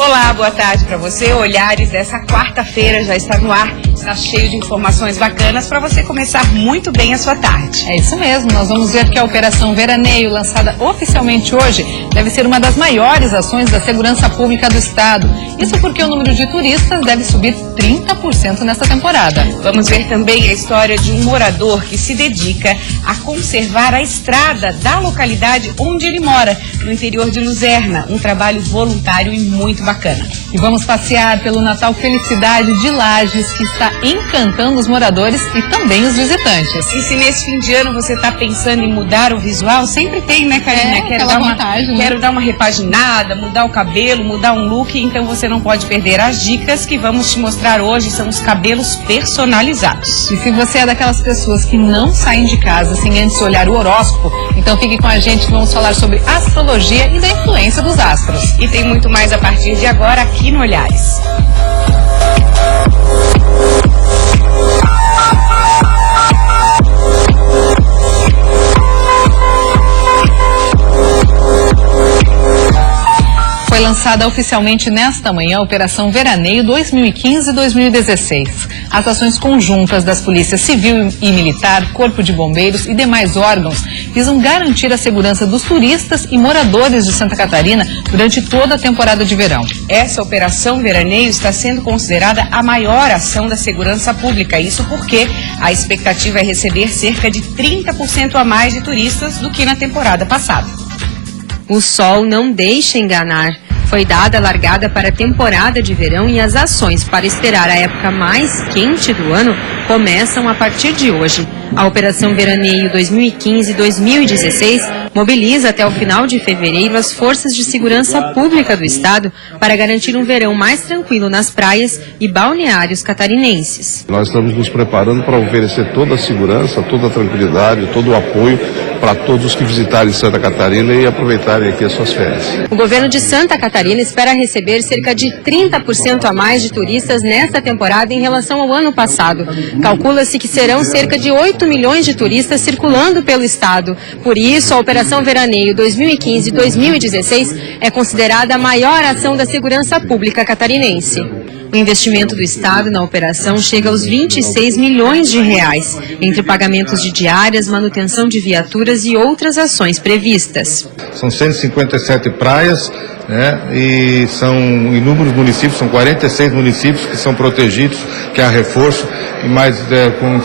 Olá, boa tarde para você. Olhares dessa quarta-feira já está no ar. Está cheio de informações bacanas para você começar muito bem a sua tarde. É isso mesmo, nós vamos ver que a Operação Veraneio, lançada oficialmente hoje, deve ser uma das maiores ações da segurança pública do estado. Isso porque o número de turistas deve subir 30% nesta temporada. Vamos ver também a história de um morador que se dedica a conservar a estrada da localidade onde ele mora, no interior de Luzerna. Um trabalho voluntário e muito bacana. E vamos passear pelo Natal Felicidade de Lages, que está encantando os moradores e também os visitantes. E se nesse fim de ano você está pensando em mudar o visual, sempre tem, né, Karina? Quero dar uma repaginada, mudar o cabelo, mudar um look, então você não pode perder as dicas que vamos te mostrar hoje, são os cabelos personalizados. E se você é daquelas pessoas que não saem de casa sem antes olhar o horóscopo, então fique com a gente que vamos falar sobre astrologia e da influência dos astros. E tem muito mais a partir de agora aqui no Olhares. Foi lançada oficialmente nesta manhã a Operação Veraneio 2015-2016. As ações conjuntas das Polícias Civil e Militar, Corpo de Bombeiros e demais órgãos visam garantir a segurança dos turistas e moradores de Santa Catarina durante toda a temporada de verão. Essa Operação Veraneio está sendo considerada a maior ação da segurança pública. Isso porque a expectativa é receber cerca de 30% a mais de turistas do que na temporada passada. O sol não deixa enganar. Foi dada a largada para a temporada de verão e as ações para esperar a época mais quente do ano começam a partir de hoje. A Operação Veraneio 2015-2016 mobiliza até o final de fevereiro as forças de segurança pública do estado para garantir um verão mais tranquilo nas praias e balneários catarinenses. Nós estamos nos preparando para oferecer toda a segurança, toda a tranquilidade, todo o apoio para todos os que visitarem Santa Catarina e aproveitarem aqui as suas férias. O governo de Santa Catarina espera receber cerca de 30% a mais de turistas nesta temporada em relação ao ano passado. Calcula-se que serão cerca de 8 milhões de turistas circulando pelo estado. Por isso, a Operação Veraneio 2015-2016 é considerada a maior ação da segurança pública catarinense. O investimento do estado na operação chega aos 26 milhões de reais, entre pagamentos de diárias, manutenção de viaturas e outras ações previstas. São 157 praias, né, e são inúmeros municípios, são 46 municípios que são protegidos, que há reforço, e mais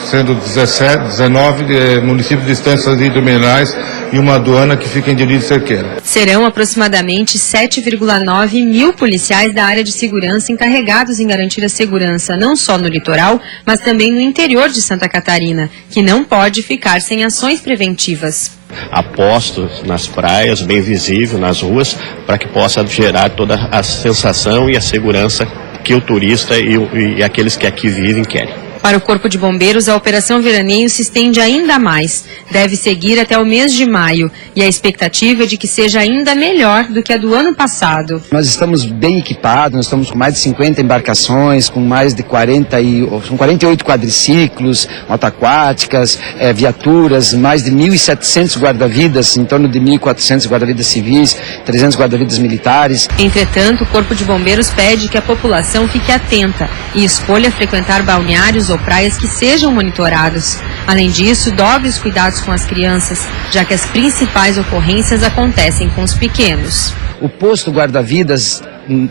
sendo 19 municípios de estâncias hidrominerais e uma aduana que fica em Dionísio Cerqueira. Serão aproximadamente 7,9 mil policiais da área de segurança encarregados em garantir a segurança não só no litoral, mas também no interior de Santa Catarina, que não pode ficar sem ações preventivas. Aposto nas praias, bem visível nas ruas, para que possa gerar toda a sensação e a segurança que o turista e aqueles que aqui vivem querem. Para o Corpo de Bombeiros, a Operação Veraneio se estende ainda mais. Deve seguir até o mês de maio e a expectativa é de que seja ainda melhor do que a do ano passado. Nós estamos bem equipados, nós estamos com mais de 50 embarcações, com mais de 48 quadriciclos, motoaquáticas, viaturas, mais de 1.700 guarda-vidas, em torno de 1.400 guarda-vidas civis, 300 guarda-vidas militares. Entretanto, o Corpo de Bombeiros pede que a população fique atenta e escolha frequentar balneários ou praias que sejam monitorados. Além disso, dobre os cuidados com as crianças, já que as principais ocorrências acontecem com os pequenos. O posto guarda-vidas,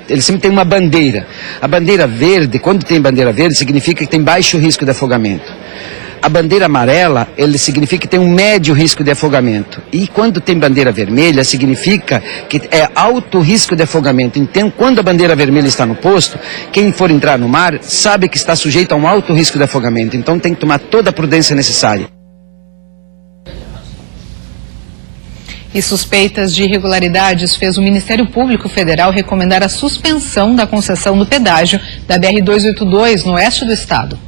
ele sempre tem uma bandeira. A bandeira verde, quando tem bandeira verde, significa que tem baixo risco de afogamento. A bandeira amarela, ele significa que tem um médio risco de afogamento. E quando tem bandeira vermelha, significa que é alto risco de afogamento. Então, quando a bandeira vermelha está no posto, quem for entrar no mar sabe que está sujeito a um alto risco de afogamento. Então, tem que tomar toda a prudência necessária. E suspeitas de irregularidades fez o Ministério Público Federal recomendar a suspensão da concessão do pedágio da BR-282 no oeste do estado.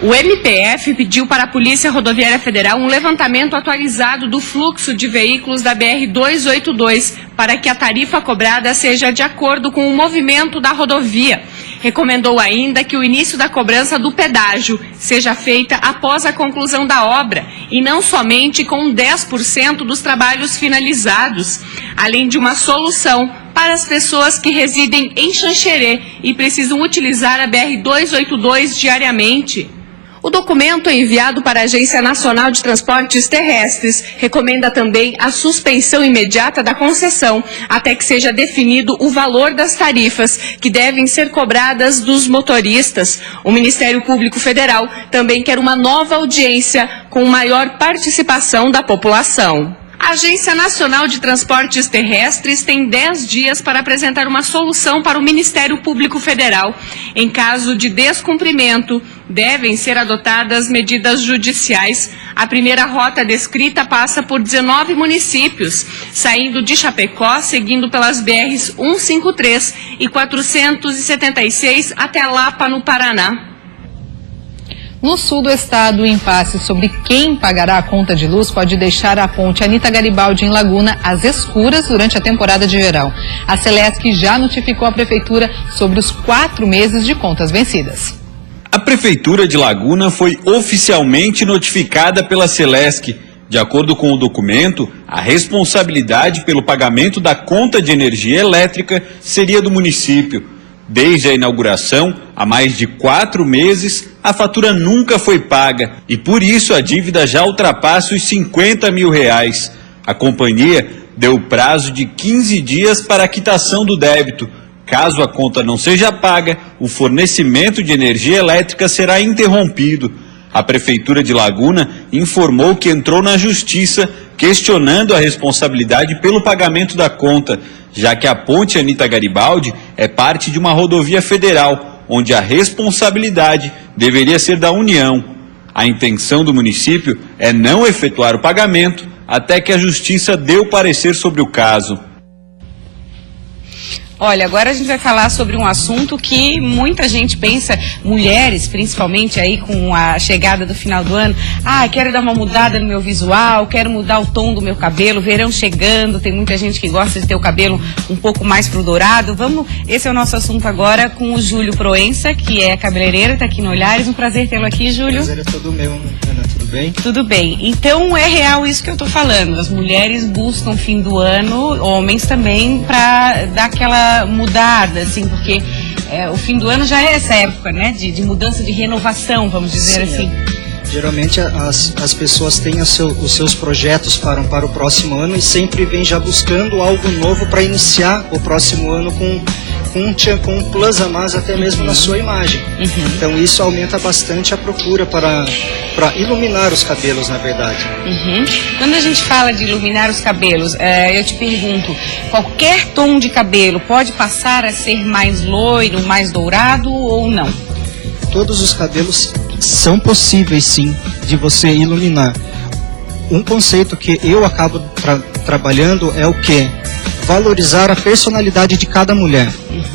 O MPF pediu para a Polícia Rodoviária Federal um levantamento atualizado do fluxo de veículos da BR-282 para que a tarifa cobrada seja de acordo com o movimento da rodovia. Recomendou ainda que o início da cobrança do pedágio seja feita após a conclusão da obra e não somente com 10% dos trabalhos finalizados, além de uma solução para as pessoas que residem em Xanxerê e precisam utilizar a BR-282 diariamente. O documento enviado para a Agência Nacional de Transportes Terrestres recomenda também a suspensão imediata da concessão, até que seja definido o valor das tarifas que devem ser cobradas dos motoristas. O Ministério Público Federal também quer uma nova audiência com maior participação da população. A Agência Nacional de Transportes Terrestres tem 10 dias para apresentar uma solução para o Ministério Público Federal. Em caso de descumprimento, devem ser adotadas medidas judiciais. A primeira rota descrita passa por 19 municípios, saindo de Chapecó, seguindo pelas BRs 153 e 476 até Lapa, no Paraná. No sul do estado, o impasse sobre quem pagará a conta de luz pode deixar a ponte Anita Garibaldi em Laguna às escuras durante a temporada de verão. A Celesc já notificou a prefeitura sobre os 4 meses de contas vencidas. A prefeitura de Laguna foi oficialmente notificada pela Celesc. De acordo com o documento, a responsabilidade pelo pagamento da conta de energia elétrica seria do município. Desde a inauguração, há mais de 4 meses, a fatura nunca foi paga e por isso a dívida já ultrapassa os R$50 mil. A companhia deu prazo de 15 dias para a quitação do débito. Caso a conta não seja paga, o fornecimento de energia elétrica será interrompido. A Prefeitura de Laguna informou que entrou na Justiça questionando a responsabilidade pelo pagamento da conta, já que a ponte Anita Garibaldi é parte de uma rodovia federal, onde a responsabilidade deveria ser da União. A intenção do município é não efetuar o pagamento até que a Justiça dê o parecer sobre o caso. Olha, agora a gente vai falar sobre um assunto que muita gente pensa, mulheres principalmente aí com a chegada do final do ano, quero dar uma mudada no meu visual, quero mudar o tom do meu cabelo, verão chegando, tem muita gente que gosta de ter o cabelo um pouco mais pro dourado. Esse é o nosso assunto agora com o Júlio Proença, que é cabeleireiro, tá aqui no Olhares. Um prazer tê-lo aqui, Júlio. O prazer é todo meu, Ana, tudo bem? Tudo bem. Então é real isso que eu tô falando, as mulheres buscam fim do ano, homens também, pra dar aquela mudada, assim, porque o fim do ano já é essa época, né, de mudança, de renovação, vamos dizer assim. Geralmente as pessoas têm os seus projetos para o próximo ano e sempre vêm já buscando algo novo para iniciar o próximo ano com um plus a mais até mesmo na sua imagem. Então isso aumenta bastante a procura para iluminar os cabelos, na verdade. Quando a gente fala de iluminar os cabelos, eu te pergunto, qualquer tom de cabelo pode passar a ser mais loiro, mais dourado ou não? Todos os cabelos são possíveis, sim, de você iluminar. Um conceito que eu acabo trabalhando é o quê? Valorizar a personalidade de cada mulher.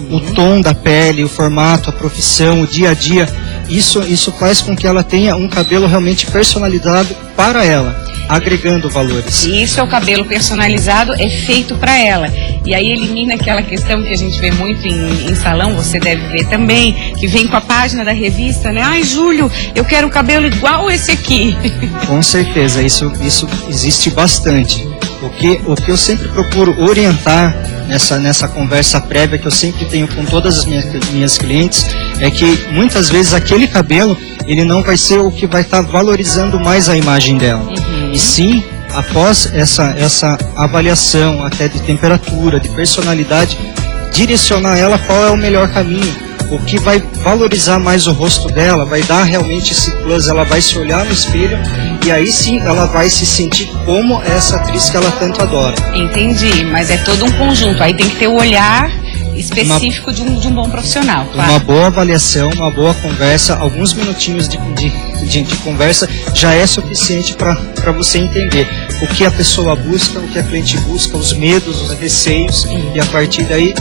O tom da pele, o formato, a profissão, o dia a dia, isso faz com que ela tenha um cabelo realmente personalizado para ela, agregando valores. E isso é o cabelo personalizado, é feito para ela. E aí elimina aquela questão que a gente vê muito em salão, você deve ver também, que vem com a página da revista, né? Ai, Júlio, eu quero um cabelo igual esse aqui. Com certeza, isso existe bastante. O que eu sempre procuro orientar nessa conversa prévia que eu sempre tenho com todas as minhas clientes é que muitas vezes aquele cabelo ele não vai ser o que vai estar valorizando mais a imagem dela. E sim, após essa avaliação até de temperatura, de personalidade, direcionar ela qual é o melhor caminho. O que vai valorizar mais o rosto dela, vai dar realmente esse plus, ela vai se olhar no espelho e aí sim ela vai se sentir como essa atriz que ela tanto adora. Entendi, mas é todo um conjunto, aí tem que ter o olhar específico de um bom profissional. Claro. Uma boa avaliação, uma boa conversa, alguns minutinhos de conversa já é suficiente para você entender o que a pessoa busca, o que a cliente busca, os medos, os receios e a partir daí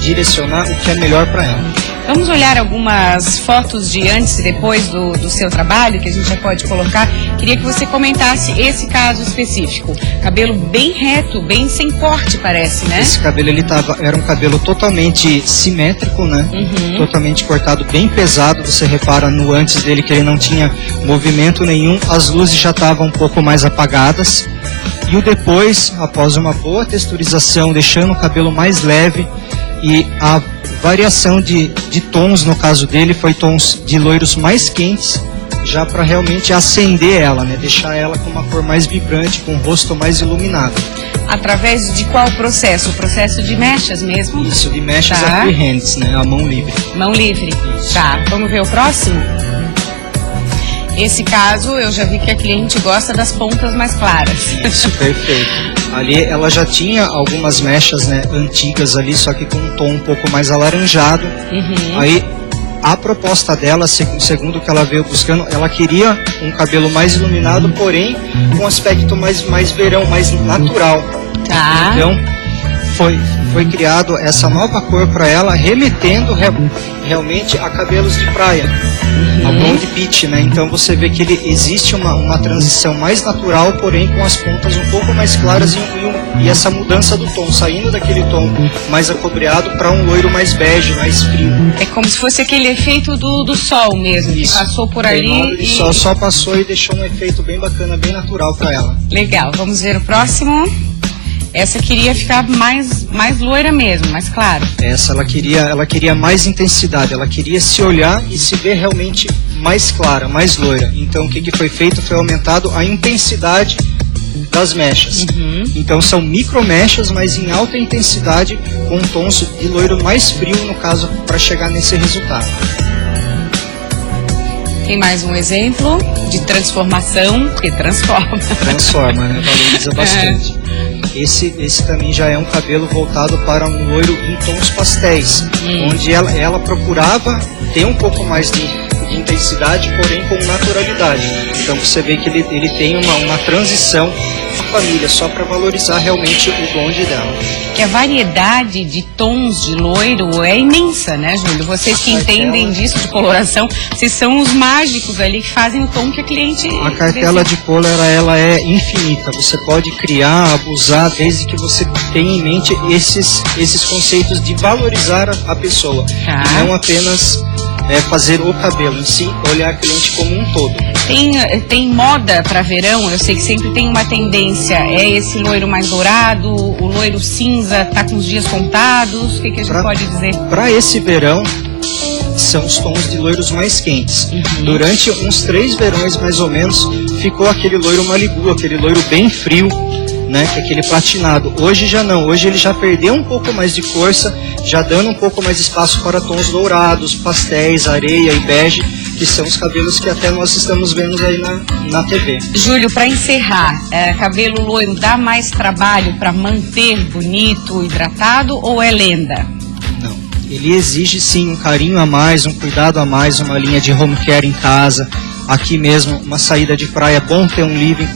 direcionar o que é melhor para ela. Vamos olhar algumas fotos de antes e depois do seu trabalho, que a gente já pode colocar. Queria que você comentasse esse caso específico. Cabelo bem reto, bem sem corte, parece, né? Esse cabelo, era um cabelo totalmente simétrico, né? Totalmente cortado, bem pesado. Você repara no antes dele que ele não tinha movimento nenhum. As luzes já estavam um pouco mais apagadas. E o depois, após uma boa texturização, deixando o cabelo mais leve, e a variação de tons, no caso dele, foi tons de loiros mais quentes, já para realmente acender ela, né? Deixar ela com uma cor mais vibrante, com o rosto mais iluminado. Através de qual processo? O processo de mechas mesmo? Isso, de mechas Tá. a freehands, né? A mão livre. Mão livre. Tá, vamos ver o próximo? Esse caso, eu já vi que a cliente gosta das pontas mais claras. Isso, perfeito. Ali ela já tinha algumas mechas, né, antigas ali, só que com um tom um pouco mais alaranjado. Aí a proposta dela, segundo o que ela veio buscando, ela queria um cabelo mais iluminado, porém com um aspecto mais verão, mais natural. Tá. Então foi criado essa nova cor para ela, remetendo realmente a cabelos de praia, a blonde beach, né? Então você vê que existe uma transição mais natural, porém com as pontas um pouco mais claras e essa mudança do tom, saindo daquele tom mais acobreado para um loiro mais bege, mais frio. É como se fosse aquele efeito do sol mesmo, Isso. que passou por ali E só passou e deixou um efeito bem bacana, bem natural para ela. Legal, vamos ver o próximo. Essa queria ficar mais loira mesmo, mais clara. Essa ela queria mais intensidade, ela queria se olhar e se ver realmente mais clara, mais loira. Então o que foi feito foi aumentado a intensidade das mechas. Então são micro mechas, mas em alta intensidade, com tons de loiro mais frio, no caso, para chegar nesse resultado. Tem mais um exemplo de transformação, que transforma. Transforma, né? Valoriza bastante. Esse também já é um cabelo voltado para um loiro em tons pastéis, onde ela procurava ter um pouco mais de intensidade, porém com naturalidade. Então você vê que ele tem uma transição com a família, só para valorizar realmente o blonde dela. Que a variedade de tons de loiro é imensa, né, Júlio? Vocês que entendem disso, de coloração, vocês são os mágicos ali que fazem o tom que a cliente... A cartela de cor, ela é infinita. Você pode criar, abusar, desde que você tenha em mente esses conceitos de valorizar a pessoa. Tá. E não apenas fazer o cabelo em si, olhar a cliente como um todo. Tem moda para verão, eu sei que sempre tem uma tendência, é esse loiro mais dourado, o loiro cinza tá com os dias contados, o que a gente pode dizer? Para esse verão, são os tons de loiros mais quentes. Durante uns 3 verões, mais ou menos, ficou aquele loiro Malibu, aquele loiro bem frio, né, que é aquele platinado. Hoje já não, hoje ele já perdeu um pouco mais de força, já dando um pouco mais de espaço para tons dourados, pastéis, areia e bege, que são os cabelos que até nós estamos vendo aí na TV. Júlio, para encerrar, cabelo loiro dá mais trabalho para manter bonito, hidratado ou é lenda? Não, ele exige sim um carinho a mais, um cuidado a mais, uma linha de home care em casa. Aqui mesmo, uma saída de praia, é bom ter um living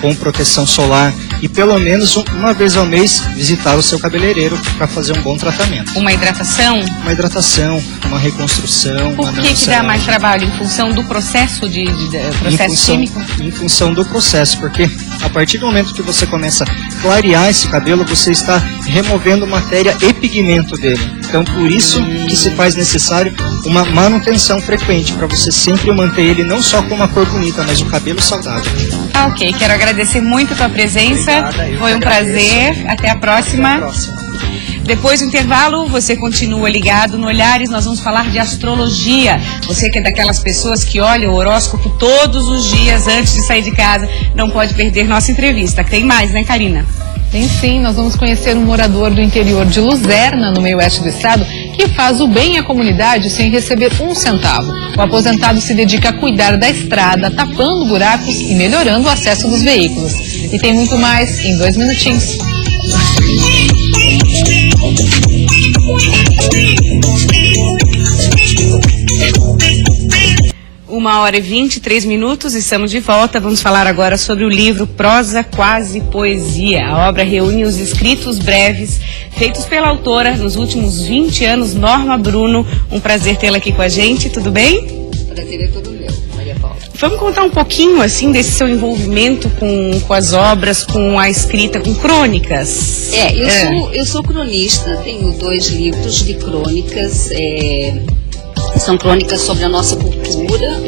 com proteção solar e pelo menos uma vez ao mês visitar o seu cabeleireiro para fazer um bom tratamento. Uma hidratação? Uma hidratação, uma reconstrução. Por que dá mais trabalho? Em função do processo químico? Em função do processo, porque a partir do momento que você começa a clarear esse cabelo, você está removendo matéria e pigmento dele. Então, por isso que se faz necessário uma manutenção frequente, para você sempre manter ele não só com uma cor bonita, mas o cabelo saudável. Ah, ok. Quero agradecer muito a tua presença. Obrigada, foi um prazer. Até a próxima. Até a próxima. Depois do intervalo, você continua ligado no Olhares, nós vamos falar de astrologia. Você que é daquelas pessoas que olha o horóscopo todos os dias antes de sair de casa, não pode perder nossa entrevista. Tem mais, né, Karina? Tem sim, nós vamos conhecer um morador do interior de Luzerna, no meio oeste do estado, que faz o bem à comunidade sem receber um centavo. O aposentado se dedica a cuidar da estrada, tapando buracos e melhorando o acesso dos veículos. E tem muito mais em 2 minutinhos. 1h23, estamos de volta. Vamos falar agora sobre o livro Prosa Quase Poesia. A obra reúne os escritos breves feitos pela autora nos últimos 20 anos, Norma Bruno. Um prazer tê-la aqui com a gente, tudo bem? Prazer é todo meu, Maria Paula. Vamos contar um pouquinho, assim, desse seu envolvimento com as obras, com a escrita, com crônicas. Eu sou cronista, tenho 2 livros de crônicas, são crônicas sobre a nossa cultura,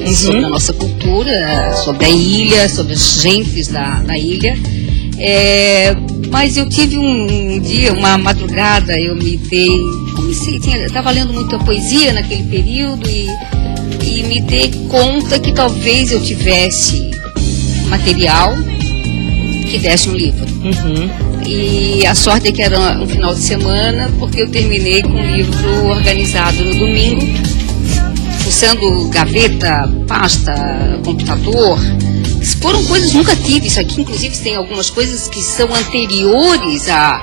sobre a ilha, sobre as gentes da ilha. Mas eu tive um dia, uma madrugada, eu estava lendo muita poesia naquele período e me dei conta que talvez eu tivesse material que desse um livro. E a sorte é que era um final de semana, porque eu terminei com um livro organizado no domingo, fuçando gaveta, pasta, computador. Foram coisas, nunca tive isso aqui, inclusive tem algumas coisas que são anteriores a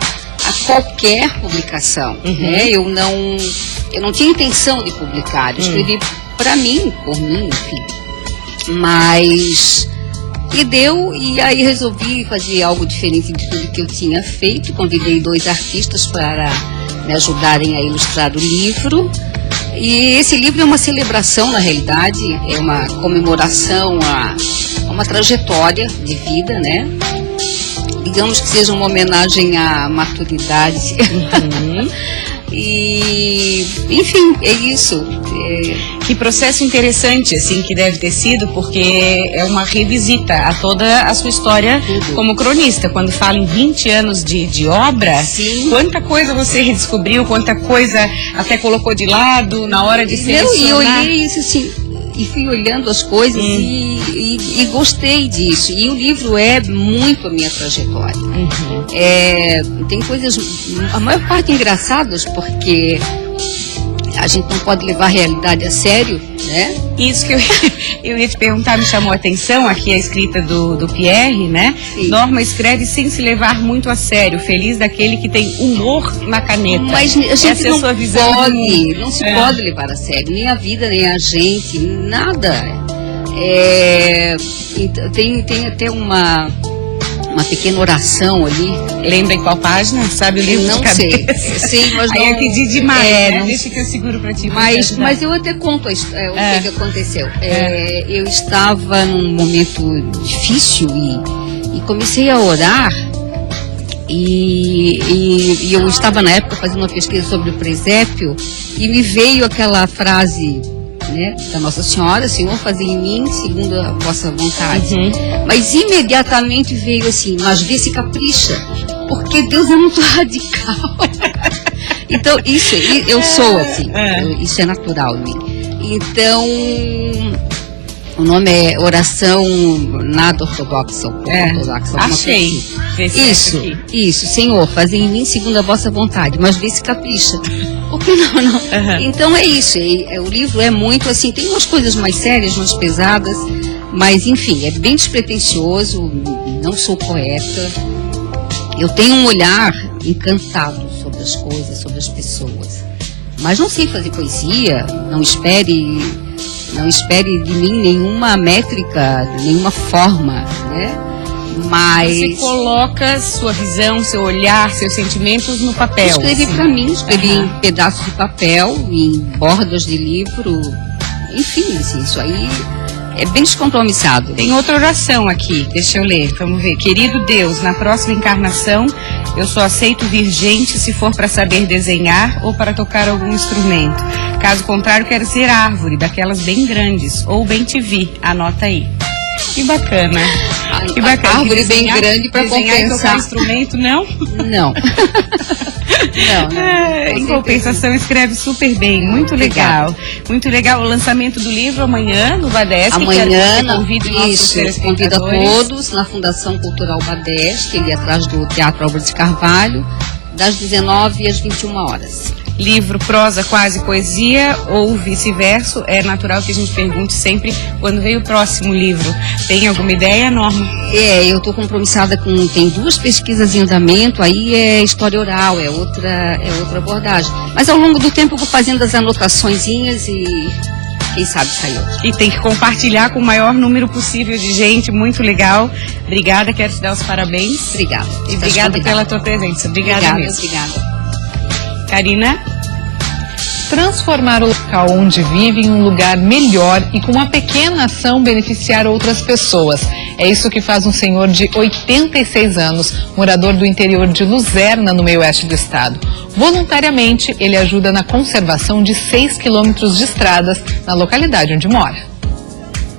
qualquer publicação. Né? Eu não tinha intenção de publicar, eu escrevi para mim, por mim, enfim. Mas e deu, e aí resolvi fazer algo diferente de tudo que eu tinha feito. Convidei 2 artistas para me ajudarem a ilustrar o livro. E esse livro é uma celebração, na realidade, é uma comemoração a uma trajetória de vida, né? Digamos que seja uma homenagem à maturidade. E, enfim, é isso. Que processo interessante, assim, que deve ter sido, porque é uma revisita a toda a sua história como cronista. Quando fala em 20 anos de obra, quanta coisa você redescobriu, quanta coisa até colocou de lado na hora de selecionar. E eu olhei isso assim, e fui olhando as coisas e gostei disso. E o livro é muito a minha trajetória. Tem coisas, a maior parte engraçadas, porque a gente não pode levar a realidade a sério, né? Isso que eu ia te perguntar, me chamou a atenção aqui a escrita do Pierre, né? Sim. Norma escreve sem se levar muito a sério, feliz daquele que tem humor na caneta. Mas a gente Essa é a sua visão não se pode levar a sério, nem a vida, nem a gente, nada. Tem até uma pequena oração ali. Lembra em qual página? Sabe o livro não de cabeça? Sei, mas Aí eu pedi demais, né? não, Deixa que eu seguro pra ti. Mas eu até conto o que aconteceu. Eu estava num momento difícil e comecei a orar e eu estava na época fazendo uma pesquisa sobre o presépio e me veio aquela frase, né, da Nossa Senhora: Senhor, fazei em mim segundo a vossa vontade. Mas imediatamente veio assim: mas vê se capricha, porque Deus é muito radical. Então isso, eu sou assim, isso é natural em mim. Então o nome é Oração Nada Ortodoxa. Achei. Isso, Senhor, fazei em mim segundo a vossa vontade, mas vê se capricha. Por que não? Então é isso, o livro é muito assim, tem umas coisas mais sérias, mais pesadas, mas enfim, é bem despretensioso, não sou poeta, eu tenho um olhar encantado sobre as coisas, sobre as pessoas, mas não sei fazer poesia, não espere de mim nenhuma métrica, nenhuma forma, né? Mas você coloca sua visão, seu olhar, seus sentimentos no papel. Escrevi para mim, escrevi em pedaços de papel, em bordas de livro, enfim, assim, isso aí é bem descompromissado. Tem outra oração aqui, deixa eu ler, vamos ver. Querido Deus, na próxima encarnação eu só aceito virgente se for para saber desenhar ou para tocar algum instrumento. Caso contrário, quero ser árvore, daquelas bem grandes, ou bem te vi, anota aí. Que bacana. Que bacana. Árvore bem grande para compensar. Instrumento, não? Não. Em compensação, escreve super bem. Muito legal. Muito legal. O lançamento do livro amanhã no Badesc. Amanhã, convida a todos na Fundação Cultural Badesc, ali atrás do Teatro Álvares de Carvalho, das 19 às 21 horas. Livro, prosa, quase poesia ou vice-versa? É natural que a gente pergunte sempre quando veio o próximo livro. Tem alguma ideia, Norma? Eu estou compromissada com... Tem 2 pesquisas em andamento, aí é história oral, é outra abordagem. Mas ao longo do tempo eu vou fazendo as anotaçõezinhas e quem sabe sai outro. E tem que compartilhar com o maior número possível de gente, muito legal. Obrigada, quero te dar os parabéns. Obrigada. E obrigada pela tua presença. Obrigada mesmo. Obrigada. Karina? Transformar o local onde vive em um lugar melhor e com uma pequena ação beneficiar outras pessoas. É isso que faz um senhor de 86 anos, morador do interior de Luzerna, no meio-oeste do estado. Voluntariamente, ele ajuda na conservação de 6 quilômetros de estradas na localidade onde mora.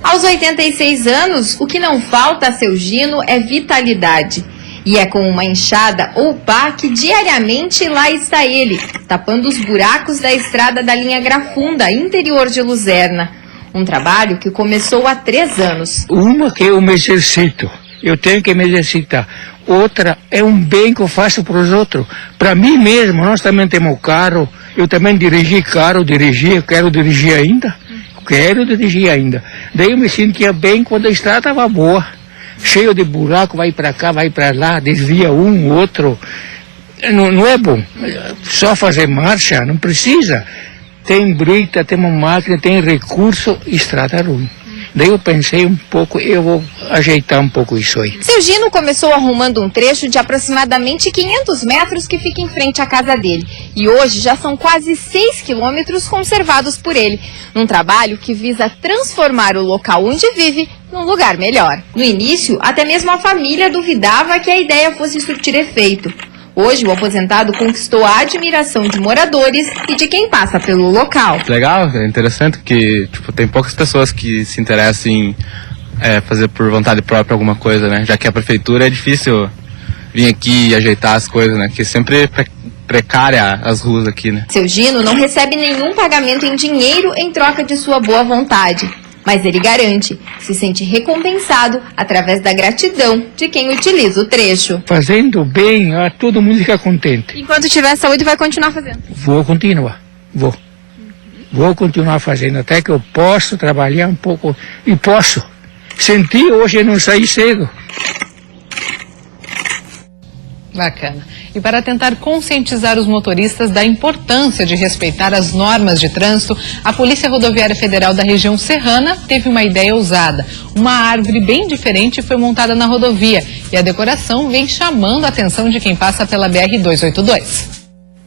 Aos 86 anos, o que não falta a seu Gino é vitalidade. E é com uma enxada ou pá que diariamente lá está ele, tapando os buracos da estrada da linha Grafunda, interior de Luzerna. Um trabalho que começou há 3 anos. Uma que eu me exercito, eu tenho que me exercitar. Outra é um bem que eu faço para os outros. Para mim mesmo, nós também temos carro, eu também dirigi carro, quero dirigir ainda. Daí eu me sentia bem quando a estrada estava boa. Cheio de buraco, vai para cá, vai para lá, desvia um, outro. Não é bom. Só fazer marcha, não precisa. Tem brita, tem uma máquina, tem recurso, estrada ruim. Daí eu pensei um pouco, eu vou ajeitar um pouco isso aí. Seu Gino começou arrumando um trecho de aproximadamente 500 metros que fica em frente à casa dele. E hoje já são quase 6 quilômetros conservados por ele, num trabalho que visa transformar o local onde vive num lugar melhor. No início, até mesmo a família duvidava que a ideia fosse surtir efeito. Hoje, o aposentado conquistou a admiração de moradores e de quem passa pelo local. Legal, é interessante porque tem poucas pessoas que se interessam em fazer por vontade própria alguma coisa, né? Já que a prefeitura é difícil vir aqui e ajeitar as coisas, né? Que sempre precária as ruas aqui, né? Seu Gino não recebe nenhum pagamento em dinheiro em troca de sua boa vontade. Mas ele garante, se sente recompensado através da gratidão de quem utiliza o trecho. Fazendo bem, todo mundo fica contente. Enquanto tiver saúde, vai continuar fazendo? Vou continuar, Vou continuar fazendo, até que eu posso trabalhar um pouco, e posso. Senti hoje não sair cedo. Bacana. E para tentar conscientizar os motoristas da importância de respeitar as normas de trânsito, a Polícia Rodoviária Federal da região serrana teve uma ideia ousada. Uma árvore bem diferente foi montada na rodovia e a decoração vem chamando a atenção de quem passa pela BR-282.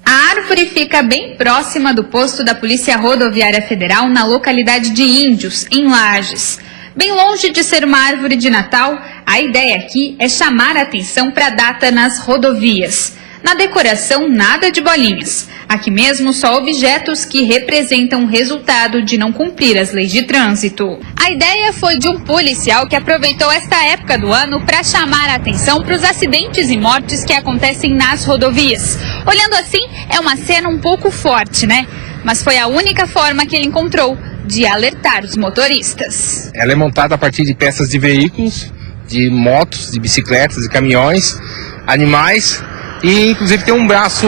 A árvore fica bem próxima do posto da Polícia Rodoviária Federal na localidade de Índios, em Lages. Bem longe de ser uma árvore de Natal, a ideia aqui é chamar a atenção para a data nas rodovias. Na decoração, nada de bolinhas. Aqui mesmo, só objetos que representam o resultado de não cumprir as leis de trânsito. A ideia foi de um policial que aproveitou esta época do ano para chamar a atenção para os acidentes e mortes que acontecem nas rodovias. Olhando assim, é uma cena um pouco forte, né? Mas foi a única forma que ele encontrou de alertar os motoristas. Ela é montada a partir de peças de veículos, de motos, de bicicletas, de caminhões, animais e inclusive tem um braço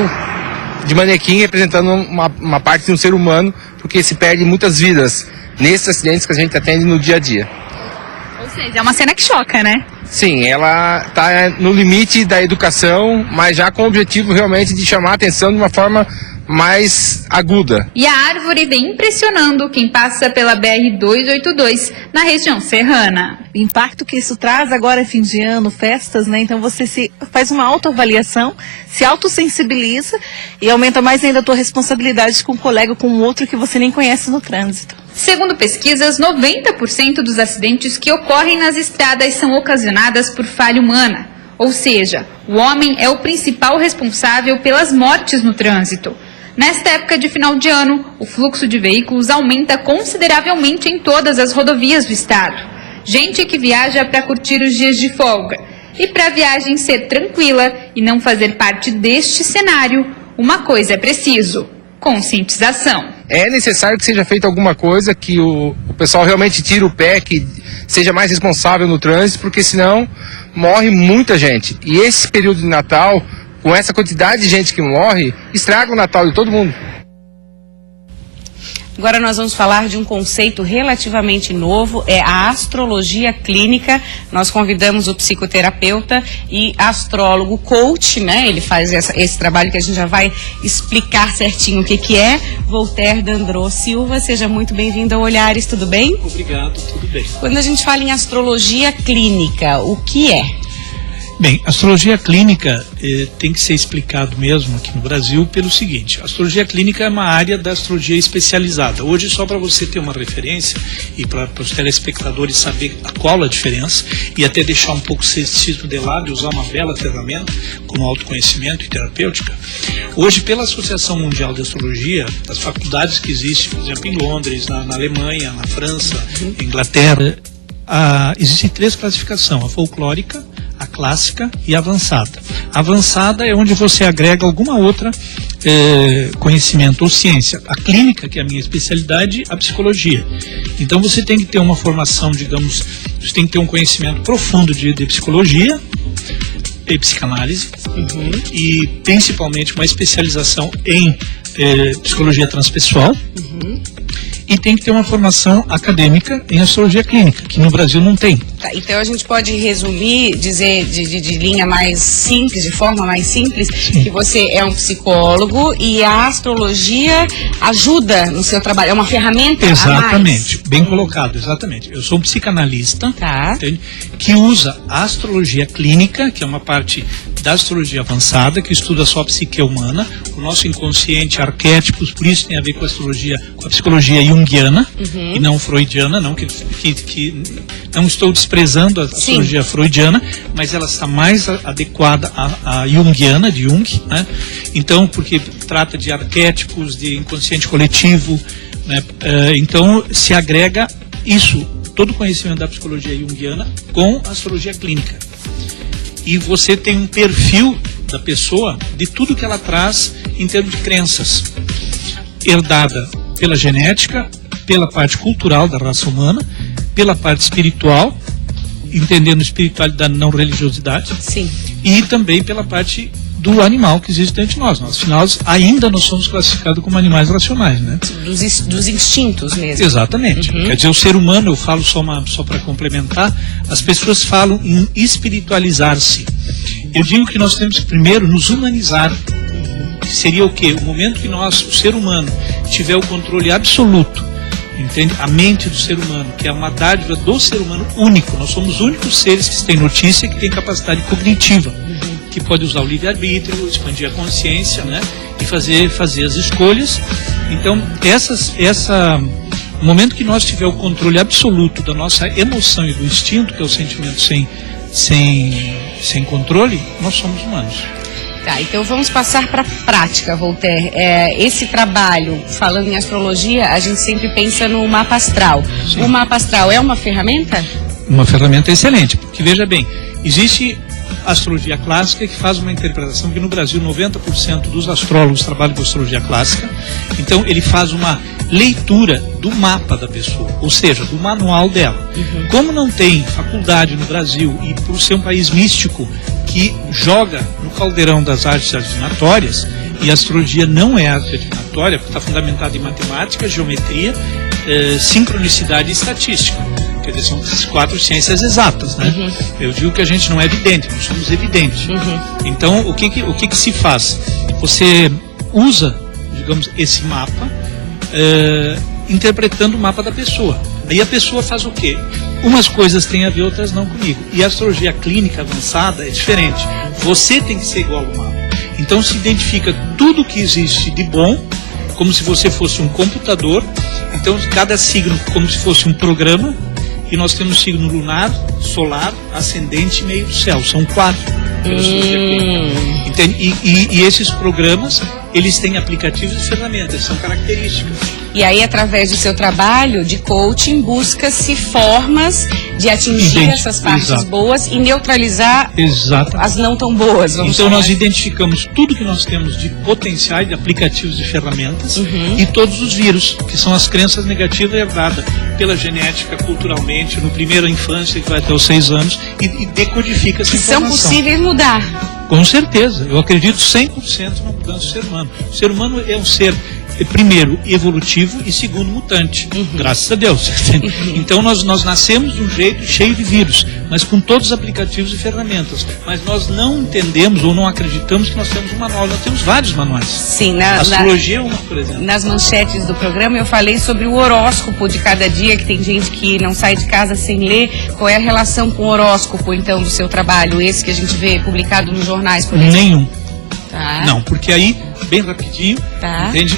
de manequim representando uma parte de um ser humano, porque se perde muitas vidas nesses acidentes que a gente atende no dia a dia. Ou seja, é uma cena que choca, né? Sim, ela está no limite da educação, mas já com o objetivo realmente de chamar a atenção de uma forma mais aguda. E a árvore vem impressionando quem passa pela BR-282 na região serrana. O impacto que isso traz agora é fim de ano, festas, né? Então você faz uma autoavaliação, se autossensibiliza e aumenta mais ainda a tua responsabilidade com um colega, com um outro que você nem conhece no trânsito. Segundo pesquisas, 90% dos acidentes que ocorrem nas estradas são ocasionadas por falha humana. Ou seja, o homem é o principal responsável pelas mortes no trânsito. Nesta época de final de ano, o fluxo de veículos aumenta consideravelmente em todas as rodovias do estado. Gente que viaja para curtir os dias de folga. E para a viagem ser tranquila e não fazer parte deste cenário, uma coisa é preciso: conscientização. É necessário que seja feita alguma coisa, que o pessoal realmente tire o pé, que seja mais responsável no trânsito, porque senão morre muita gente. E esse período de Natal, com essa quantidade de gente que morre, estraga o Natal de todo mundo. Agora nós vamos falar de um conceito relativamente novo, é a astrologia clínica. Nós convidamos o psicoterapeuta e astrólogo coach, né? Ele faz esse trabalho que a gente já vai explicar certinho o que é. Voltaire Dandrou Silva, seja muito bem-vindo ao Olhares, tudo bem? Obrigado, tudo bem. Quando a gente fala em astrologia clínica, o que é? Bem, astrologia clínica tem que ser explicado mesmo aqui no Brasil pelo seguinte: a astrologia clínica é uma área da astrologia especializada. Hoje, só para você ter uma referência e para os telespectadores saber qual a diferença e até deixar um pouco o ceticismo de lado e usar uma bela ferramenta como autoconhecimento e terapêutica, hoje, pela Associação Mundial de Astrologia, as faculdades que existem, por exemplo, em Londres, na Alemanha, na França, Inglaterra, existem 3 classificações: a folclórica, a clássica e avançada. Avançada é onde você agrega alguma outra conhecimento ou ciência. A clínica, que é a minha especialidade, a psicologia. Então você tem que ter uma formação, digamos, você tem que ter um conhecimento profundo de psicologia e psicanálise, e principalmente uma especialização em psicologia transpessoal, e tem que ter uma formação acadêmica em astrologia clínica, que no Brasil não tem. Tá, então a gente pode resumir, dizer de linha mais simples, de forma mais simples, que você é um psicólogo e a astrologia ajuda no seu trabalho, é uma ferramenta Exatamente, bem colocado, exatamente. Eu sou um psicanalista, entende? Que usa a astrologia clínica, que é uma parte da astrologia avançada, que estuda só a psique humana, o nosso inconsciente, arquétipos, por isso tem a ver com a astrologia, com a psicologia junguiana, e não freudiana, não que não estou desprezando a astrologia freudiana, mas ela está mais adequada à junguiana, de Jung, né? Então, porque trata de arquétipos, de inconsciente coletivo, né? Então se agrega isso, todo o conhecimento da psicologia junguiana com a astrologia clínica. E você tem um perfil da pessoa, de tudo que ela traz em termos de crenças, herdada pela genética, pela parte cultural da raça humana, pela parte espiritual, entendendo espiritualidade, não religiosidade, e também pela parte do animal que existe dentro de nós. Afinal, ainda nós somos classificados como animais racionais, né? Dos instintos mesmo. Exatamente. Quer dizer, o ser humano, eu falo só para complementar, as pessoas falam em espiritualizar-se. Eu digo que nós temos que primeiro nos humanizar. Seria o quê? O momento que nós, o ser humano, tiver o controle absoluto, entende? A mente do ser humano, que é uma dádiva do ser humano único. Nós somos os únicos seres que têm notícia, que têm capacidade cognitiva, que pode usar o livre-arbítrio, expandir a consciência, né? E fazer as escolhas. Então, no momento que nós tiver o controle absoluto da nossa emoção e do instinto, que é o sentimento sem controle, nós somos humanos. Tá, então vamos passar para a prática, Voltaire. Esse trabalho, falando em astrologia, a gente sempre pensa no mapa astral. Sim. O mapa astral é uma ferramenta? Uma ferramenta excelente, porque veja bem, existe a astrologia clássica que faz uma interpretação que no Brasil 90% dos astrólogos trabalham com astrologia clássica, então ele faz uma leitura do mapa da pessoa, ou seja, do manual dela. Como não tem faculdade no Brasil e por ser um país místico que joga no caldeirão das artes adivinatórias, e a astrologia não é arte adivinatória, porque está fundamentada em matemática, geometria, sincronicidade e estatística. Quer dizer, são as 4 ciências exatas, né? Eu digo que a gente não é evidente, nós somos evidentes. Então, o que se faz? Você usa, digamos, esse mapa, interpretando o mapa da pessoa. Aí a pessoa faz o quê? Umas coisas têm a ver, outras não comigo. E a astrologia clínica avançada é diferente. Você tem que ser igual ao mapa. Então se identifica tudo que existe de bom, como se você fosse um computador. Então cada signo como se fosse um programa. E nós temos signo lunar, solar, ascendente e meio do céu. São 4. E esses programas, eles têm aplicativos e ferramentas, são características. E aí, através do seu trabalho de coaching, busca-se formas de atingir essas partes boas e neutralizar as não tão boas. Então nós identificamos tudo que nós temos de potenciais, de aplicativos e ferramentas, e todos os vírus, que são as crenças negativas herdadas pela genética, culturalmente, no primeiro infância, que vai até os 6 anos, e decodifica essa informação. São possíveis mudar. Com certeza, eu acredito 100% na mudança do ser humano. O ser humano é um ser, primeiro, evolutivo e segundo, mutante. Graças a Deus. Então nós nascemos de um jeito cheio de vírus, mas com todos os aplicativos e ferramentas. Mas nós não entendemos ou não acreditamos que nós temos um manual. Nós temos vários manuais. Sim, a astrologia é uma, por exemplo. Nas manchetes do programa eu falei sobre o horóscopo de cada dia, que tem gente que não sai de casa sem ler. Qual é a relação com o horóscopo, então, do seu trabalho? Esse que a gente vê publicado nos jornais, por exemplo? Nenhum. Tá. Não, porque aí, bem rapidinho, entende?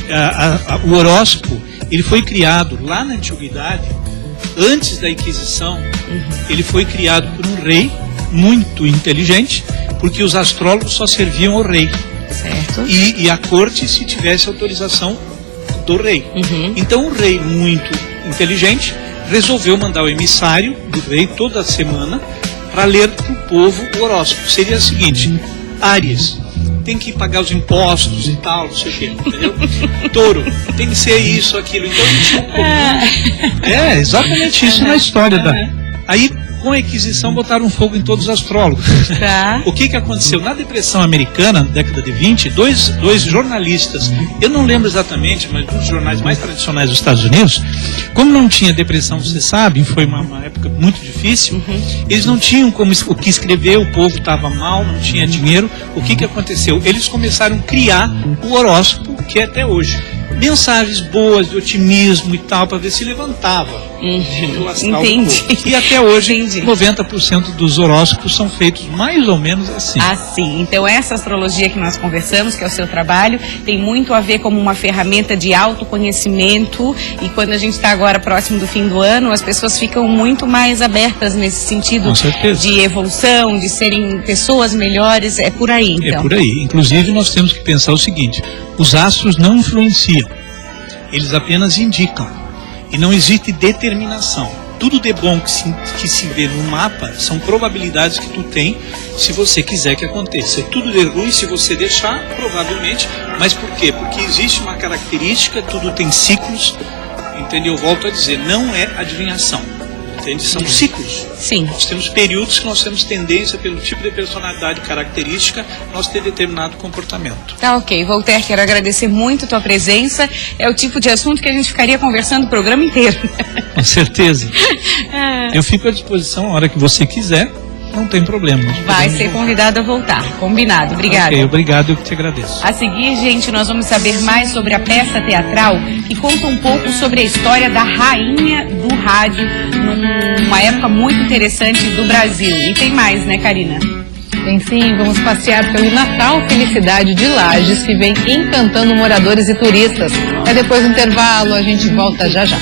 O horóscopo, ele foi criado lá na antiguidade, antes da Inquisição. Ele foi criado por um rei muito inteligente, porque os astrólogos só serviam ao rei. Certo. E a corte, se tivesse autorização do rei. Então o rei, muito inteligente, resolveu mandar o emissário do rei toda semana para ler para o povo o horóscopo. Seria o seguinte: Áries, tem que pagar os impostos e tal, não sei o quê, entendeu? Touro, tem que ser isso, aquilo. Então a gente é exatamente isso na história da. Aí, com a Inquisição, botaram fogo em todos os astrólogos. Tá. O que aconteceu? Na Depressão Americana, na década de 20, dois jornalistas, eu não lembro exatamente, mas um dos jornais mais tradicionais dos Estados Unidos, como não tinha depressão, você sabe, foi uma época muito difícil, eles não tinham o que escrever, o povo estava mal, não tinha dinheiro. O que aconteceu? Eles começaram a criar o horóscopo, que é até hoje. Mensagens boas de otimismo e tal, para ver se levantava. Entendi. E até hoje, 90% dos horóscopos são feitos mais ou menos assim. Assim. Então, essa astrologia que nós conversamos, que é o seu trabalho, tem muito a ver como uma ferramenta de autoconhecimento. E quando a gente está agora próximo do fim do ano, as pessoas ficam muito mais abertas nesse sentido de evolução, de serem pessoas melhores. É por aí, então. É por aí. Inclusive, nós temos que pensar o seguinte: os astros não influenciam, eles apenas indicam. E não existe determinação. Tudo de bom que se vê no mapa são probabilidades que tu tem se você quiser que aconteça. Tudo de ruim, se você deixar, provavelmente. Mas por quê? Porque existe uma característica, tudo tem ciclos, entendeu? Eu volto a dizer, não é adivinhação. Entende? São ciclos. Sim. Nós temos períodos que nós temos tendência, pelo tipo de personalidade característica, nós ter determinado comportamento. Tá, ok. Voltaire, quero agradecer muito a tua presença. É o tipo de assunto que a gente ficaria conversando o programa inteiro. Com certeza. Eu fico à disposição a hora que você quiser. Não tem problema. Vai ser convidado a voltar. Combinado. Obrigada. Ok, obrigado, eu que te agradeço. A seguir, gente, nós vamos saber mais sobre a peça teatral que conta um pouco sobre a história da rainha do rádio numa época muito interessante do Brasil. E tem mais, né, Karina? Tem sim, vamos passear pelo Natal Felicidade de Lages, que vem encantando moradores e turistas. É depois do intervalo, a gente volta já já.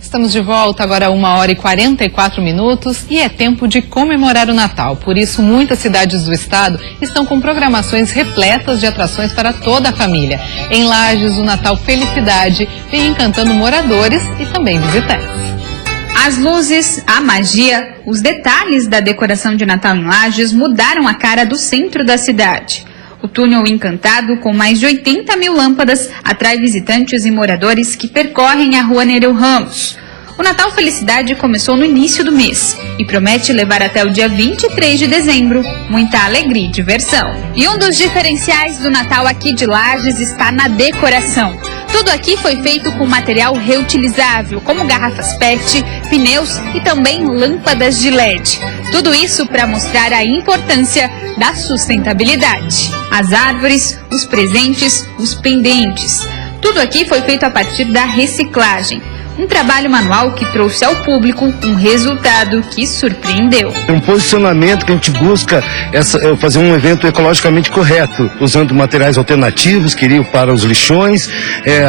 Estamos de volta agora 1h44 e é tempo de comemorar o Natal. Por isso, muitas cidades do estado estão com programações repletas de atrações para toda a família. Em Lages, o Natal Felicidade vem encantando moradores e também visitantes. As luzes, a magia, os detalhes da decoração de Natal em Lages mudaram a cara do centro da cidade. O túnel encantado, com mais de 80 mil lâmpadas, atrai visitantes e moradores que percorrem a rua Nereu Ramos. O Natal Felicidade começou no início do mês e promete levar até o dia 23 de dezembro muita alegria e diversão. E um dos diferenciais do Natal aqui de Lages está na decoração. Tudo aqui foi feito com material reutilizável, como garrafas PET, pneus e também lâmpadas de LED. Tudo isso para mostrar a importância da sustentabilidade. As árvores, os presentes, os pendentes. Tudo aqui foi feito a partir da reciclagem. Um trabalho manual que trouxe ao público um resultado que surpreendeu. Um posicionamento que a gente busca fazer um evento ecologicamente correto, usando materiais alternativos que iriam para os lixões,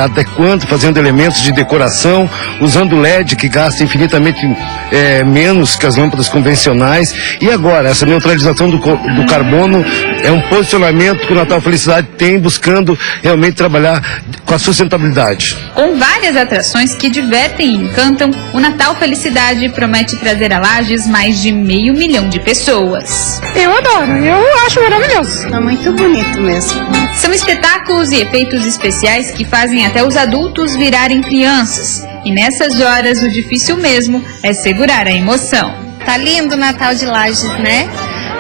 adequando, fazendo elementos de decoração, usando LED que gasta infinitamente menos que as lâmpadas convencionais. E agora, essa neutralização do carbono é um posicionamento que o Natal Felicidade tem, buscando realmente trabalhar com a sustentabilidade. Com várias atrações que divertem e encantam, o Natal Felicidade promete trazer a Lages mais de 500 mil de pessoas. Eu adoro, eu acho maravilhoso. É muito bonito mesmo. São espetáculos e efeitos especiais que fazem até os adultos virarem crianças. E nessas horas o difícil mesmo é segurar a emoção. Tá lindo o Natal de Lages, né?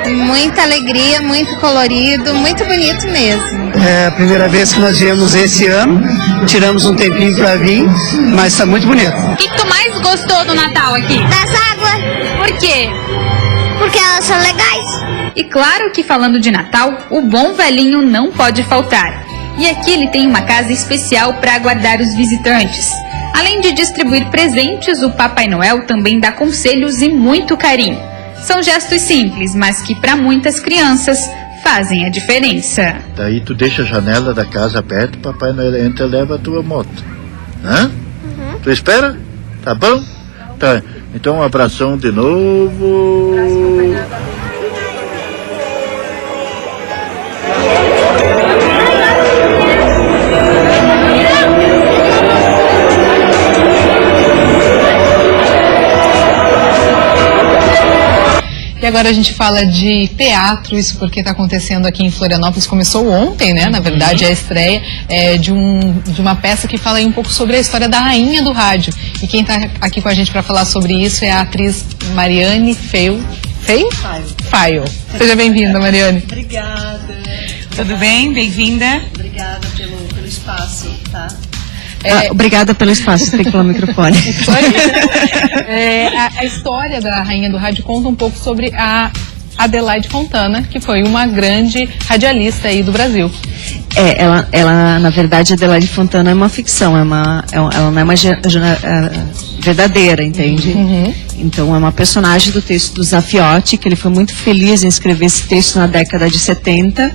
Muita alegria, muito colorido, muito bonito mesmo. É a primeira vez que nós viemos esse ano, tiramos um tempinho para vir, mas está muito bonito. O que tu mais gostou do Natal aqui? Das águas. Por quê? Porque elas são legais. E claro que falando de Natal, o bom velhinho não pode faltar. E aqui ele tem uma casa especial para aguardar os visitantes. Além de distribuir presentes, o Papai Noel também dá conselhos e muito carinho. São gestos simples, mas que para muitas crianças fazem a diferença. Daí tu deixa a janela da casa aberta, Papai Noel entra e leva a tua moto. Hã? Tu espera? Tá bom? Tá. Então um abração de novo. agora a gente fala de teatro, isso porque está acontecendo aqui em Florianópolis, começou ontem, né? Na verdade, a estreia de uma peça que fala aí um pouco sobre a história da rainha do rádio. E quem está aqui com a gente para falar sobre isso é a atriz Mariane Faio. Seja bem-vinda, Mariane. Obrigada. Tudo bem? Bem-vinda. Obrigada pelo espaço, tá? Obrigada pelo espaço, tem que falar o microfone. A história da Rainha do Rádio conta um pouco sobre a Adelaide Fontana, que foi uma grande radialista aí do Brasil. Ela na verdade, Adelaide Fontana é uma ficção, ela não é uma verdadeira, entende? Então é uma personagem do texto do Zafiotti, que ele foi muito feliz em escrever esse texto na década de 70,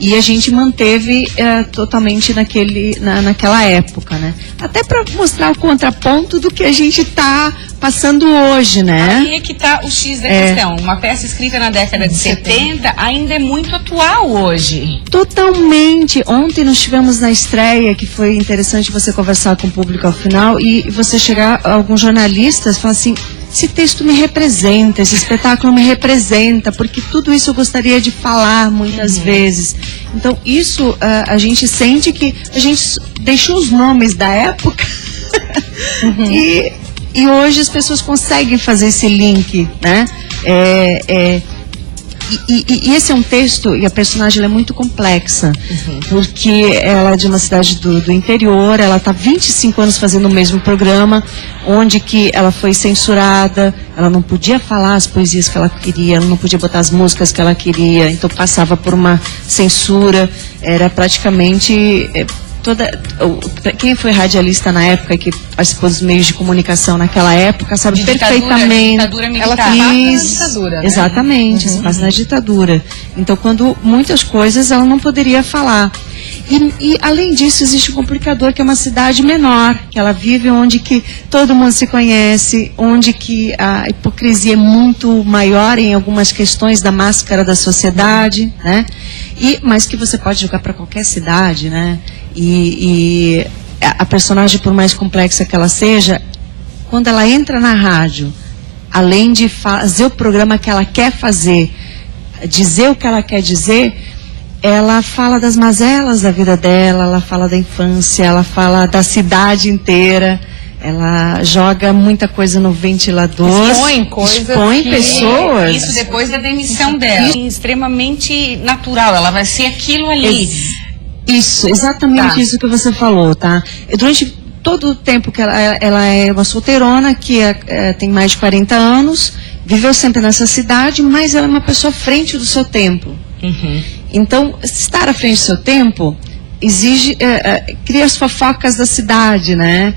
e a gente manteve totalmente naquela época, né? Até para mostrar o contraponto do que a gente está passando hoje, né? Aí é que está o X da questão. Uma peça escrita na década de 70 ainda é muito atual hoje. Totalmente. Ontem nós tivemos na estreia, que foi interessante você conversar com o público ao final, e você chegar, alguns jornalistas falam assim: esse texto me representa, esse espetáculo me representa, porque tudo isso eu gostaria de falar muitas vezes. Então isso, a gente sente que a gente deixou os nomes da época e hoje as pessoas conseguem fazer esse link, né? E esse é um texto, e a personagem ela é muito complexa, porque ela é de uma cidade do interior, ela está 25 anos fazendo o mesmo programa, onde que ela foi censurada, ela não podia falar as poesias que ela queria, ela não podia botar as músicas que ela queria, então passava por uma censura, era praticamente... Quem foi radialista na época, que participou dos meios de comunicação naquela época, sabe perfeitamente. Ditadura militar. Ela fez ditadura, né? Exatamente, se passa na ditadura. Então, quando muitas coisas ela não poderia falar. E além disso, existe um complicador, que é uma cidade menor, que ela vive onde que todo mundo se conhece, onde que a hipocrisia é muito maior em algumas questões da máscara da sociedade, né? Mas que você pode jogar para qualquer cidade, né? E a personagem, por mais complexa que ela seja, quando ela entra na rádio, além de fazer o programa que ela quer fazer, dizer o que ela quer dizer, ela fala das mazelas da vida dela, ela fala da infância, ela fala da cidade inteira, ela joga muita coisa no ventilador, expõe pessoas. Isso depois da demissão dela. Extremamente natural, ela vai ser aquilo ali. Isso, exatamente isso que você falou, tá? Durante todo o tempo que ela é uma solteirona, que tem mais de 40 anos, viveu sempre nessa cidade, mas ela é uma pessoa à frente do seu tempo. Então, estar à frente do seu tempo exige, cria as fofocas da cidade, né?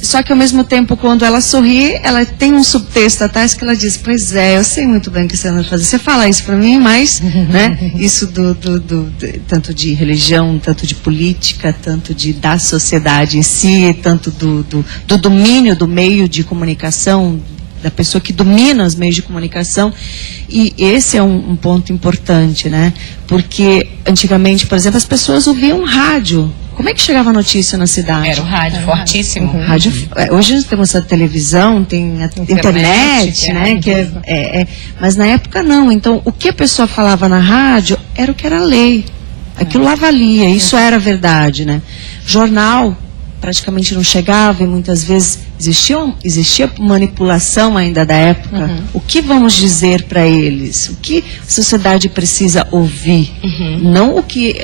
Só que ao mesmo tempo, quando ela sorri, ela tem um subtexto atrás que ela diz: pois eu sei muito bem o que você vai fazer. Você fala isso pra mim, mas né, isso tanto de religião, tanto de política, tanto da sociedade em si, tanto do domínio do meio de comunicação, da pessoa que domina os meios de comunicação. E esse é um ponto importante, né? Porque antigamente, por exemplo, as pessoas ouviam rádio. Como é que chegava a notícia na cidade? Era o rádio, fortíssimo. Rádio, hoje nós temos a televisão, tem a internet, né? Mas na época não. Então, o que a pessoa falava na rádio era o que era lei. Aquilo lá valia, isso era verdade, né? Jornal praticamente não chegava, e muitas vezes existia manipulação ainda da época. O que vamos dizer para eles? O que a sociedade precisa ouvir? Não o que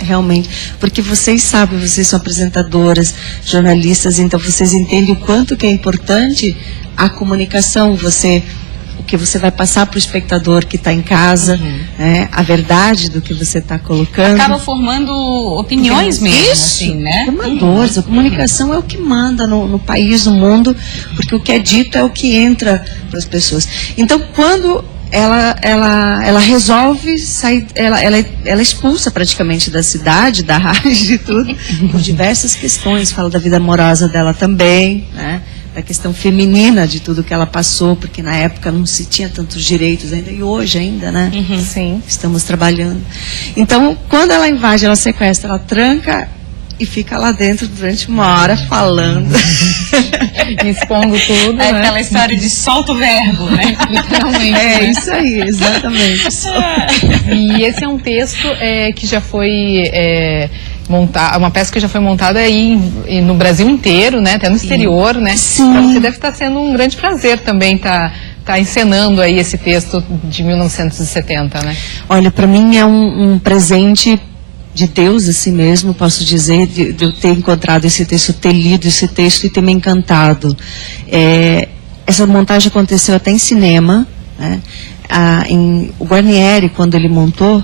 realmente... Porque vocês sabem, vocês são apresentadoras, jornalistas, então vocês entendem o quanto que é importante a comunicação, o que você vai passar para o espectador que está em casa, né? A verdade do que você está colocando. Acaba formando opiniões mesmo, assim, né? Formadores, a comunicação é o que manda no país, no mundo, porque o que é dito é o que entra para as pessoas. Então, quando ela resolve sair, ela expulsa praticamente da cidade, da rádio, de tudo, por diversas questões. Fala da vida amorosa dela também, né? Da questão feminina, de tudo que ela passou, porque na época não se tinha tantos direitos ainda, e hoje ainda, né? Sim. Estamos trabalhando. Então, quando ela invade, ela sequestra, ela tranca e fica lá dentro durante uma hora falando. Expondo tudo, É né? aquela história de solta o verbo, né? Literalmente. É né? isso aí, exatamente. E esse é um texto que já foi uma peça que já foi montada aí no Brasil inteiro, né? Até no exterior, né? Sim. Pra você deve estar sendo um grande prazer também tá encenando aí esse texto de 1970, né? Olha, para mim é um presente de Deus, assim mesmo, posso dizer, de eu ter encontrado esse texto, ter lido esse texto e ter me encantado. Essa montagem aconteceu até em cinema, né? O Guarnieri, quando ele montou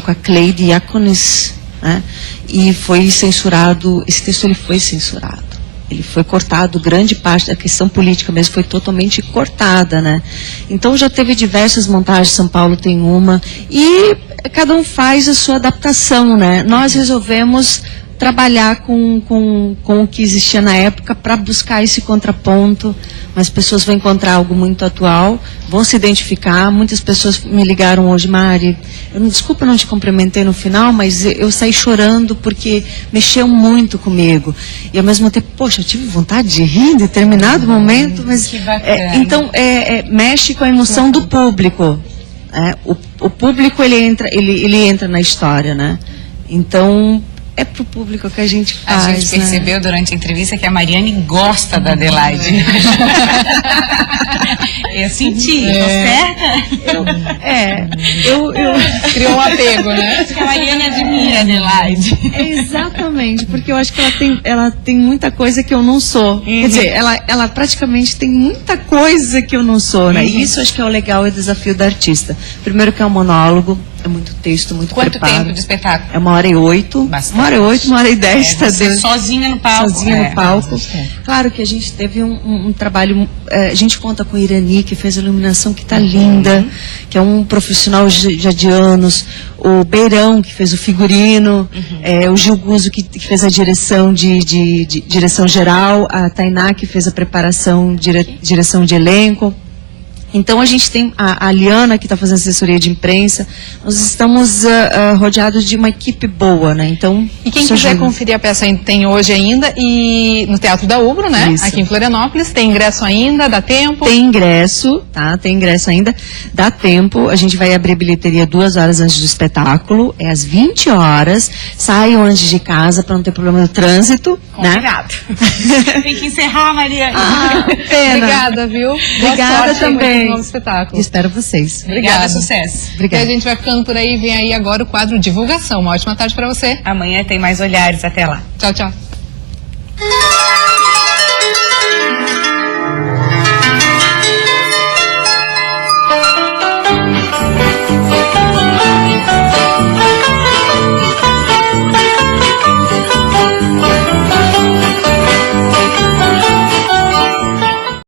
com a Cleide Iaconis, né? E foi censurado, esse texto ele foi censurado. Ele foi cortado, grande parte da questão política mesmo foi totalmente cortada, né? Então já teve diversas montagens, São Paulo tem uma, e cada um faz a sua adaptação, né? Nós resolvemos trabalhar com o que existia na época para buscar esse contraponto, mas pessoas vão encontrar algo muito atual, vão se identificar. Muitas pessoas me ligaram hoje, Mari, desculpa, não te cumprimentei no final, mas eu saí chorando porque mexeu muito comigo. E ao mesmo tempo, poxa, eu tive vontade de rir em determinado momento, mas que bacana. então mexe com a emoção do público. O público ele entra na história, né? Então é pro público que a gente faz. A gente percebeu durante a entrevista que a Mariane gosta da Adelaide. Eu senti, tô certa? Criou um apego, né? Acho que a Mariane admira a Adelaide. Exatamente, porque eu acho que ela tem muita coisa que eu não sou. Quer dizer, ela praticamente tem muita coisa que eu não sou, né? E isso acho que é o legal e o desafio da artista. Primeiro que é um monólogo, é muito texto, muito Quanto preparo. tempo de espetáculo? É 1h08. Bastante. 1h08, 1h10, tá você dentro. sozinha no palco. Sozinha no palco. Claro que a gente teve um trabalho, a gente conta com o Irani, que fez a iluminação, que tá linda, que é um profissional já de anos, o Beirão, que fez o figurino, o Gil Guzzo, que fez a direção de direção geral, a Tainá, que fez a preparação, direção de elenco. Então a gente tem a Liana, que está fazendo assessoria de imprensa. Nós estamos rodeados de uma equipe boa, né? Então, e quem quiser conferir a peça tem hoje ainda e no Teatro da Ubro, né? Isso. Aqui em Florianópolis. Tem ingresso ainda? Dá tempo? Tem ingresso, tá? Tem ingresso ainda. Dá tempo. A gente vai abrir bilheteria 2 horas antes do espetáculo. É às 20 horas. Saiam antes de casa para não ter problema no trânsito. Combinado. Né? Tem que encerrar, Mariane. Pena. Obrigada, viu? Obrigada também. Novo espetáculo. Espero vocês. Obrigada, sucesso. Obrigada. E a gente vai ficando por aí, vem aí agora o quadro Divulgação. Uma ótima tarde pra você. Amanhã tem mais Olhares, até lá. Tchau, tchau.